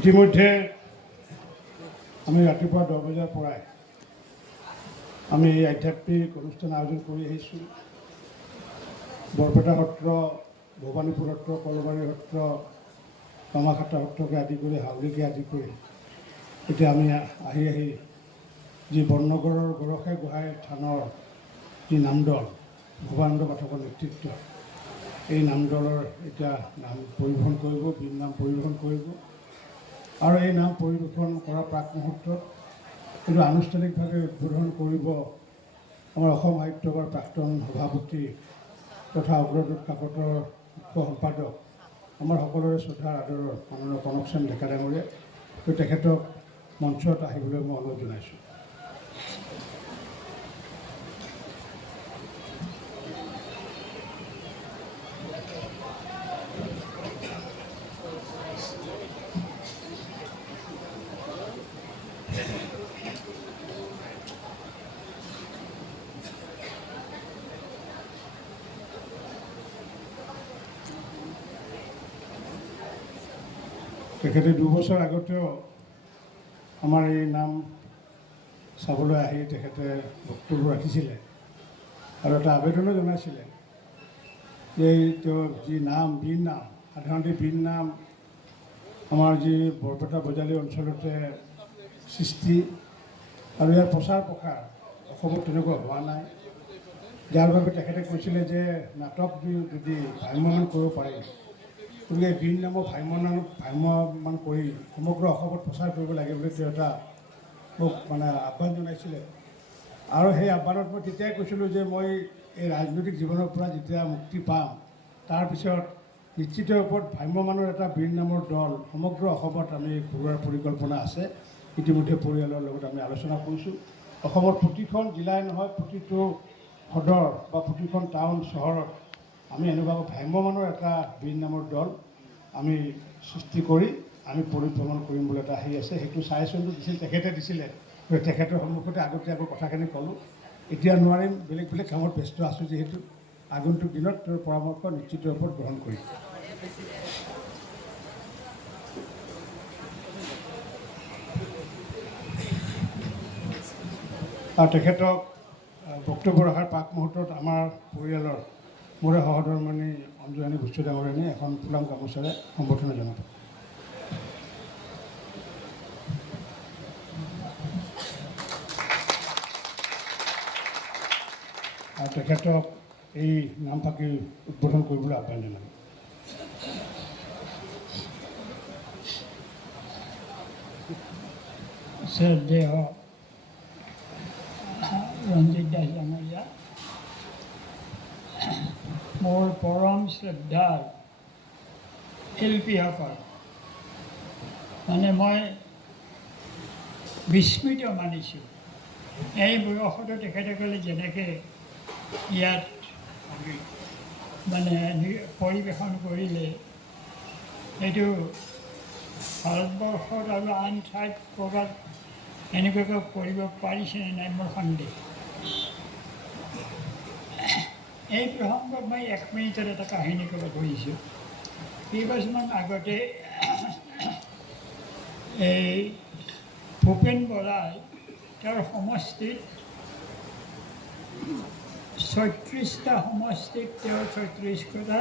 ইতিমধ্যে আমি ৰাতিপুৱা 10 বজাৰ পৰাই আমি এই আধ্যাত্মিক অনুষ্ঠান আয়োজন কৰি আহিছোঁ। বৰপেটা সত্ৰ, ভৱানীপুৰ সত্ৰ, কলবাৰী সত্ৰ, কামাখাটা সত্ৰকে আদি কৰি হাউলিকে আদি কৰি এতিয়া আমি আহি যি বৰ্ণগড়ৰ গৰখে গোহাঁই থানৰ যি নামদল, ভৱানন্দ পাঠকৰ নেতৃত্ব, এই নামদলৰ এতিয়া নাম পৰিৱেশন কৰিব, বিন নাম পৰিৱেশন কৰিব। আৰু এই নাম পৰিৱেশন কৰাৰ প্ৰাক মুহূৰ্তত কিন্তু আনুষ্ঠানিকভাৱে উদ্বোধন কৰিব আমাৰ অসম সাহিত্য সভাৰ প্ৰাক্তন সভাপতি তথা অগ্ৰদূত কাকতৰ মুখ্য সম্পাদক আমাৰ সকলোৰে শ্ৰদ্ধাৰ আদৰৰ মাননীয় কনকসেন ডেকা ডাঙৰীয়া, তেখেতক মঞ্চত আহিবলৈ মই অনুৰোধ জনাইছোঁ। তেখেতে 2 বছৰ আগতেও আমাৰ এই নাম চাবলৈ আহি তেখেতে বক্তব্য ৰাখিছিলে আৰু এটা আবেদনো জনাইছিলে যে তেওঁৰ যি নাম, বিন নাম, সাধাৰণতে বিন নাম আমাৰ যি বৰপেটা বজালী অঞ্চলতে সৃষ্টি আৰু ইয়াৰ প্ৰচাৰ প্ৰসাৰ অসমত তেনেকুৱা হোৱা নাই, যাৰ বাবে তেখেতে কৈছিলে যে নাটক যদি ভ্ৰাম্যমান কৰিব পাৰি, গতিকে বিন নামৰ ভ্ৰাম্যমান কৰি সমগ্ৰ অসমত প্ৰচাৰ কৰিব লাগে বুলি তেওঁ এটা মোক আহ্বান জনাইছিলে। আৰু সেই আহ্বানত মই তেতিয়াই কৈছিলোঁ যে মই এই ৰাজনৈতিক জীৱনৰ পৰা যেতিয়া মুক্তি পাম, তাৰপিছত নিশ্চিত ৰূপত ভ্ৰাম্যমানৰ এটা বিন নামৰ দল সমগ্ৰ অসমত আমি ঘূৰোৱাৰ পৰিকল্পনা আছে। ইতিমধ্যে পৰিয়ালৰ লগত আমি আলোচনা কৰিছোঁ। অসমৰ প্ৰতিখন জিলাই নহয়, প্ৰতিটো সদৰ বা প্ৰতিখন টাউন চহৰত আমি এনেকুৱাকৈ ভ্ৰাম্যমানৰ এটা বিন নামৰ দল আমি সৃষ্টি কৰি আমি পৰিভ্ৰমণ কৰিম বুলি এটা আহি আছে। সেইটো চাজেশ্যনটো তেখেতে দিছিলে, তেখেতৰ সন্মুখতে আগতীয়াকৈ কথাখিনি ক'লোঁ। এতিয়া নোৱাৰিম, বেলেগ বেলেগ কামত ব্যস্ত আছোঁ যিহেতু, আগন্তুক দিনত তেওঁৰ পৰামৰ্শ নিশ্চিত ৰূপত গ্ৰহণ কৰিম। আৰু তেখেতক বক্তব্য ৰখাৰ প্ৰাক মুহূৰ্তত আমাৰ পৰিয়ালৰ মোৰে সহধৰ্মিনী অঞ্জুৰাণী গোস্বামী ডাঙৰীয়ানী এখন ফুলাম গামোচাৰে সম্বৰ্ধনা জনাব। আৰু তেখেতক এই নামফাকে উদ্বোধন কৰিবলৈ আহ্বান জনাব। শ্ৰদ্ধেয় ৰঞ্জিত দাস ডাঙৰীয়া, মোৰ পৰম শ্ৰদ্ধাৰ শিল্পীসকল, মই বিস্মিত মানিছোঁ। এই বয়সতো তেখেতসকলে যেনেকৈ ইয়াত পৰিৱেশন কৰিলে, এইটো ভাৰতবৰ্ষত আৰু আন ঠাইত ক'ৰবাত এনেকুৱাকৈ কৰিব পাৰিছেনে নাই মোৰ সন্দেহ। এই প্ৰসংগত মই 1 মিনিটত এটা কাহিনী ক'ব খুজিছোঁ। কেইবছৰমান আগতে এই ভূপেন বৰাই তেওঁৰ সমষ্টিত 36টা সমষ্টিত তেওঁৰ 36টা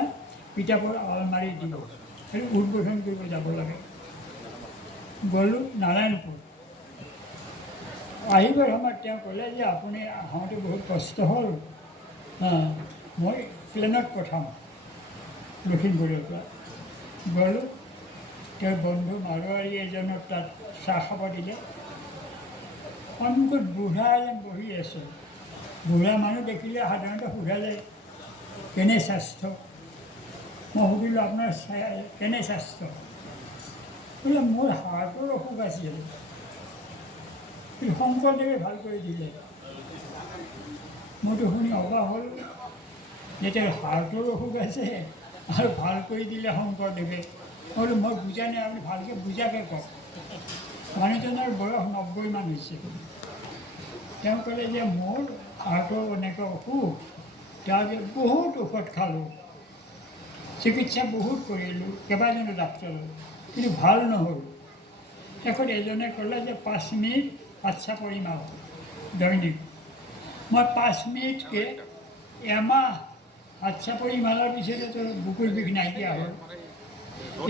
কিতাপৰ আলমাৰি দিব, সেইটো উদ্বোধন কৰিব যাব লাগে। গ'লোঁ নাৰায়ণপুৰ। আহিবৰ সময়ত তেওঁ ক'লে যে আপুনি আহোঁতে বহুত কষ্ট হ'ল, মই প্লেনত পঠাম লখিমপুৰৰ পৰা। গ'লোঁ, তেওঁৰ বন্ধু মাৰোৱাৰী এজনৰ তাত চাহ খাব দিলে। সন্মুখত বুঢ়া এজন বহি আছে। বুঢ়া মানুহ দেখিলে সাধাৰণতে সোধা যায়, কেনে স্বাস্থ্য? মই সুধিলোঁ, আপোনাৰ কেনে স্বাস্থ্য? বোলে মোৰ হাৰ্টৰ অসুখ আছিল, শংকৰদেৱে ভাল কৰি দিলে। মইতো শুনি অবাক হ'ল, যেতিয়া হাৰ্টৰ অসুখ আছে আৰু ভাল কৰি দিলে শংকৰদেৱে। বোলো মই বুজা নাই, আপুনি ভালকৈ বুজাকৈ কওক। মানুহজনৰ বয়স 90 মান হৈছে। তেওঁ ক'লে যে মোৰ হাৰ্টৰ এনেকুৱা অসুখ, তাৰপিছত বহুত ঔষধ খালোঁ, চিকিৎসা বহুত কৰিলোঁ, কেইবাজনো ডাক্তৰৰ, কিন্তু ভাল নহ'ল। শেষত এজনে ক'লে যে 5 মিনিট হাত চাপৰি মাৰক দৈনিক। মই 5 মিনিটকৈ এমাহ হাত চাপৰি মাৰাৰ পিছতে বুকুৰ বিষ নাইকিয়া হ'ল।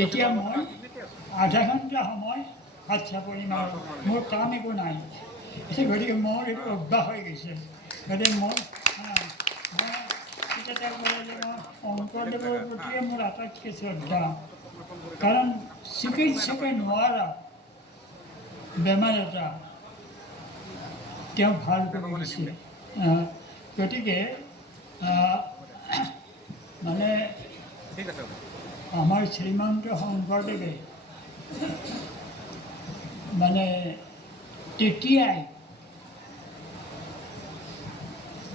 এতিয়া মই আধা ঘণ্টা সময় হাত চাপৰি মাৰোঁ, মোৰ কাম একো নাই। গতিকে মোৰ এইটো অভ্যাস হৈ গৈছে। গতিকে মই তেতিয়া তেওঁ ক'লে যে মই শংকৰদেৱৰ প্ৰতিয়ে মোৰ আটাইতকৈ শ্ৰদ্ধা, কাৰণ চিকিৎসকে নোৱাৰা বেমাৰ এটা তেওঁ ভাল কৰি দিছে। গতিকে মানে আমাৰ শ্ৰীমন্ত শংকৰদেৱে মানে তেতিয়াই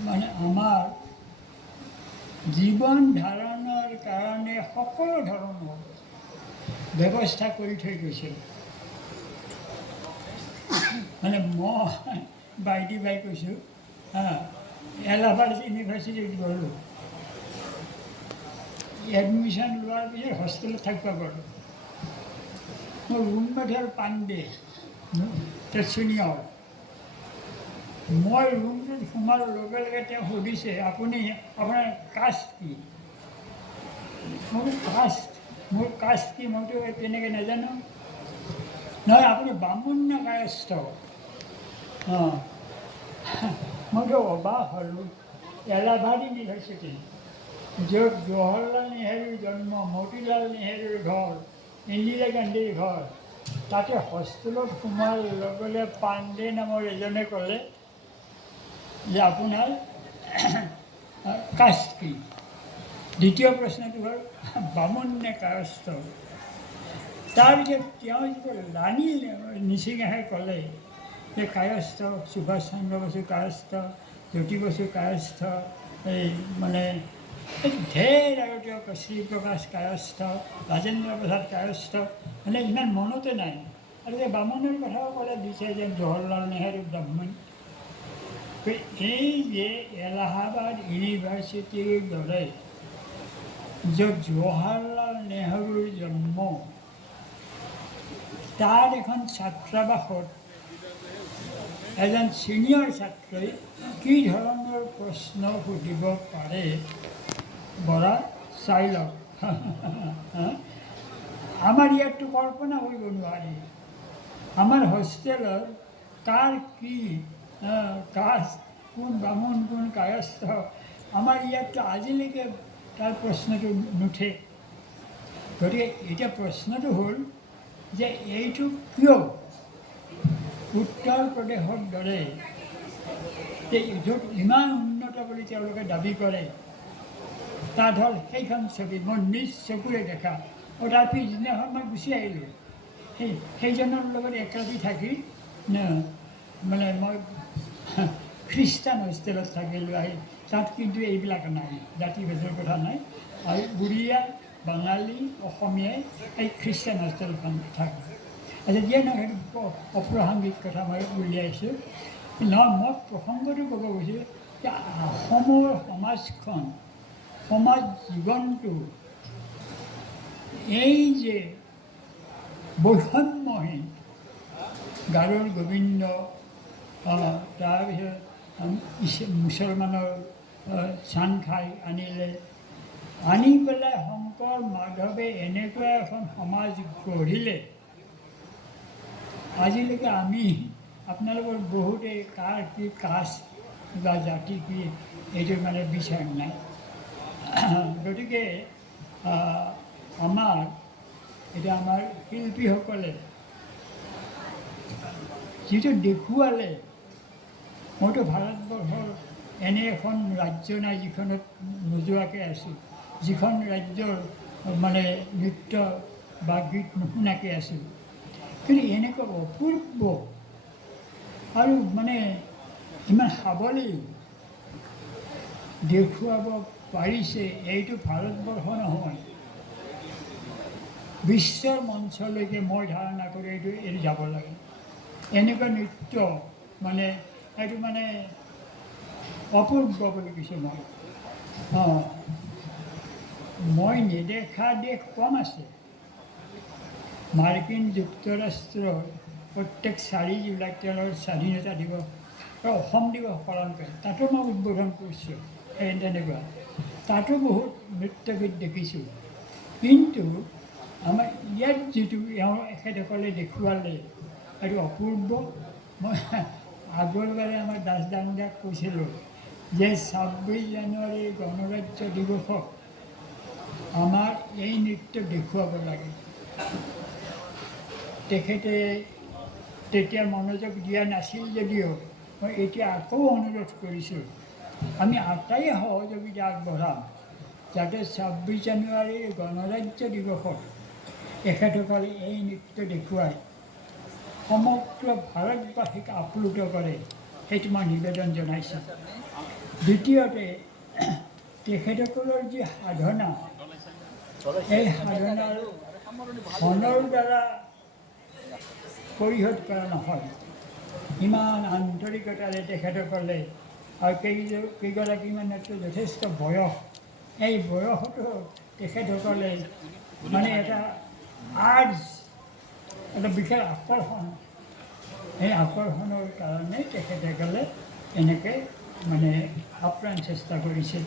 মানে আমাৰ জীৱন ধাৰণৰ কাৰণে সকলো ধৰণৰ ব্যৱস্থা কৰি থৈ গৈছিল। মানে মই বাইটি বাই কৈছোঁ, এলাহাবাদ ইউনিভাৰ্চিটিত গ'লোঁ, এডমিশ্যন লোৱাৰ পিছত হোষ্টেলত থাকিব গ'লোঁ। মোৰ ৰুমমেট হ'ল পাণ্ডে, চিনিয়ৰ। মই ৰুমটোত সোমাৰ লগে লগে তেওঁ সুধিছে, আপুনি আপোনাৰ কাষ্ট কি? মোৰ কাষ্ট কি মইতো তেনেকৈ নাজানো। নহয়, আপুনি বামুণ নে কায়স্থ? মইতো অবাক হ'লোঁ। এলাহাবাদ ইউনিভাৰ্চিটি, য'ত জৱাহৰলাল নেহৰুৰ জন্ম, মতিলাল নেহৰুৰ ঘৰ, ইন্দিৰা গান্ধীৰ ঘৰ, তাতে হোষ্টেলত সোমোৱাৰ লগে লগে পাণ্ডে নামৰ এজনে ক'লে যে আপোনাৰ কাষ্ট কি? দ্বিতীয় প্ৰশ্নটো হ'ল বামুণ নে কায়স্থ? তাৰপিছত তেওঁ যিটো ৰাণী নিচিঙাহে ক'লে যে কায়স্থ, সুভাষ চন্দ্ৰ বসু কায়স্থ, জ্যোতি বসু কায়স্থ, এই মানে ঢেৰ আৰু তেওঁ শ্ৰীপ্ৰকাশ কায়স্থ, ৰাজেন্দ্ৰ প্ৰসাদ কায়স্থ, মানে ইমান মনতে নাই। আৰু এই বামুণৰ কথাও ক'লে দিছে যে জৱাহৰলাল নেহৰু ব্ৰাহ্মণ। এই যে এলাহাবাদ ইউনিভাৰ্চিটিৰ দৰে য'ত জৱাহৰলাল নেহৰুৰ জন্ম, তাৰ এখন ছাত্ৰাবাসত এজন ছিনিয়ৰ ছাত্ৰই কি ধৰণৰ প্ৰশ্ন সুধিব পাৰে বৰা চাই লওক। আমাৰ ইয়াততো কল্পনা কৰিব নোৱাৰি। আমাৰ হোষ্টেলত কাৰ কি কাষ্ট, কোন বামুণ, কোন কায়স্থ, আমাৰ ইয়াততো আজিলৈকে তাৰ প্ৰশ্নটো নুঠে। গতিকে এতিয়া প্ৰশ্নটো হ'ল যে এইটো কিয় উত্তৰ প্ৰদেশৰ দৰে য'ত ইমান উন্নত বুলি তেওঁলোকে দাবী কৰে, তাত হ'ল সেইখন ছবি মই নিজ চকুৰে দেখা। আৰু তাৰ পিছদিনাখন মই গুচি আহিলোঁ। সেইজনৰ লগত এক ৰাতি থাকি মানে মই খ্ৰীষ্টান হোষ্টেলত থাকিলোঁ। আহি তাত কিন্তু এইবিলাক নাই, জাতিভেদৰ কথা নাই। আৰু উৰিয়া, বাঙালী, অসমীয়াই এই খ্ৰীষ্টান হোষ্টেলখন থাকে। আচ্ছা, যিয়ে নহয় সেইটো অপ্ৰাসংগিক কথা মই উলিয়াইছোঁ। নহয়, মই প্ৰসংগটো ক'ব গৈছোঁ যে অসমৰ সমাজখন, সমাজ জীৱনটো এই যে বৈষম্যহীন, গাৰোৰ গোবিন্দ, তাৰপিছত মুছলমানৰ চানখাই আনিলে, আনি পেলাই শংকৰ মাধৱে এনেকুৱা এখন সমাজ গঢ়িলে। আজিলৈকে আমি আপোনালোকৰ বহুতে কাৰ কি কাষ্ট বা জাতি কি এইটো মানে বিচাৰ নাই। গতিকে আমাৰ শিল্পীসকলে যিটো দেখুৱালে, মইতো ভাৰতবৰ্ষৰ এনে এখন ৰাজ্য নাই যিখনত নোযোৱাকৈ আছোঁ, যিখন ৰাজ্যৰ মানে নৃত্য বা গীত নুশুনাকৈ আছোঁ। কিন্তু এনেকুৱা অপূৰ্ব আৰু মানে ইমান সাৱলীল দেখুৱাব পাৰিছে, এইটো ভাৰতবৰ্ষ নহয়, বিশ্বৰ মঞ্চলৈকে মই ধাৰণা কৰি এইটো যাব লাগে। এনেকুৱা নৃত্য মানে এইটো মানে অপূৰ্ব বুলি কৈছোঁ মই নেদেখা দেশ কম আছে। মাৰ্কিন যুক্তৰাষ্ট্ৰৰ প্ৰত্যেক 4 জুলাইত তেওঁলোকৰ স্বাধীনতা দিৱস আৰু অসম দিৱস পালন কৰে, তাতো মই উদ্বোধন কৰিছোঁ। সেই তেনেকুৱা তাতো বহুত নৃত্যগীত দেখিছোঁ। কিন্তু আমাৰ ইয়াত যিটো এখেতসকলে দেখুৱালে সেইটো অপূৰ্ব। মই আগৰবাৰে আমাৰ দাস ডাঙৰীয়াক কৈছিলোঁ যে 26 জানুৱাৰীৰ গণৰাজ্য দিৱসত আমাৰ এই নৃত্য দেখুৱাব লাগে। তেখেতে তেতিয়া মনোযোগ দিয়া নাছিল যদিও মই এতিয়া আকৌ অনুৰোধ কৰিছোঁ, আমি আটাইয়ে সহযোগিতা আগবঢ়াম যাতে 26 জানুৱাৰীৰ গণৰাজ্য দিৱসত এখেতসকলে এই নৃত্য দেখুৱাই সমগ্ৰ ভাৰতবাসীক আপ্লুত কৰে, সেইটো মই নিবেদন জনাইছোঁ। দ্বিতীয়তে, তেখেতসকলৰ যি সাধনা, এই সাধনাৰ ধনৰ দ্বাৰা পৰিশোধ কৰা নহয়। ইমান আন্তৰিকতাৰে তেখেতসকলে আৰু কেইগৰাকীমানতো যথেষ্ট বয়স, এই বয়সতো তেখেতসকলে মানে এটা আৰ্জ, এটা বিশেষ আকৰ্ষণ, এই আকৰ্ষণৰ কাৰণে তেখেতসকলে এনেকৈ মানে আপ্ৰাণ চেষ্টা কৰিছিল।